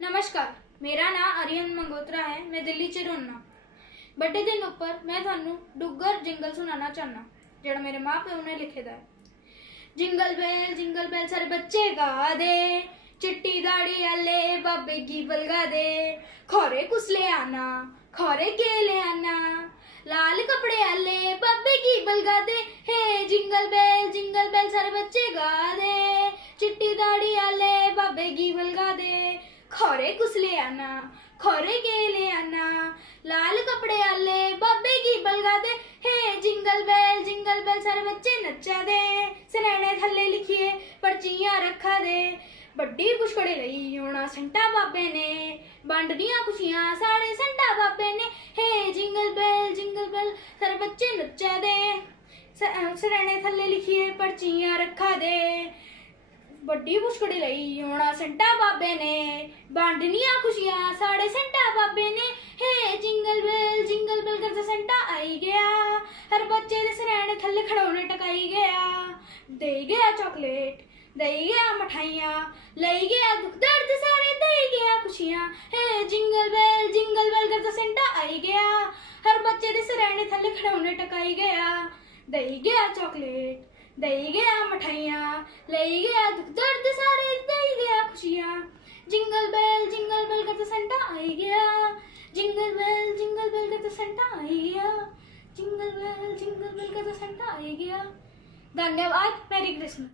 नमस्कार, मेरा नाम आर्यन मंगोत्रा है। मैं दिल्ली च रौह्ना। बड्डे दिन उप्पर मैं थानू डुग्गर जिंगल सुनाना चाहना जेह्ड़ा मेरे मां प्यो ने लिखे दा है। जिंगल बेल सारे बच्चे गा दे, चिट्टी दाड़ी आले बाबे गी बलगा दे। खौरे कुसले आना, खौरे केले आना, लाल कपड़े आले बाबे गी बलगा दे। हे जिंगल बेल सारे बच्चे गा दे, चिट्टी दाड़ी आले बाबे गी बलगा दे। खौरे कुसले आना, खौरे केले आना, लाल कपड़े आले बाबे गी बलगा दे। हे जिंगल बेल सारे बच्चे नच्चा दे, सरैने थल्ले लिखिए पर्चियां रखा दे। बड्डी पुछकड़े लई होना संटा बाबे ने, बांडनियां खुशियां साढ़े संटा बाबे ने। हे जिंगल बेल सारे बच्चे नच्चा दे, सरैने थल्ले लिखिए पर्चियां रखा दे। बड्डी पुछकड़ी लई होना संटा बाबे ने, बांडनियां खुशियां साढ़े संटा बाबे ने। हे जिंगल बेल करता संटा आई गया, हर बच्चे दे सरैने थल्ले खड़ौने टकाई गया। देई गया चॉकलेट, देई गया मठाइयां, लई गया दुख दर्द सारे देई गया खुशियां। हे जिंगल बेल करता संटा आई गया, हर बच्चे दे सरैने थल्ले खड़ौने टकाई गया। देई गया चॉकलेट, देई गया मठाइयां, लई गया दुख दर्द सारे देई गया खुशियां। जिंगल बेल करता संटा आई गया, जिंगल बेल करता संटा आई गया, जिंगल बेल करता संटा आई गया। धन्यवाद। Merry Christmas.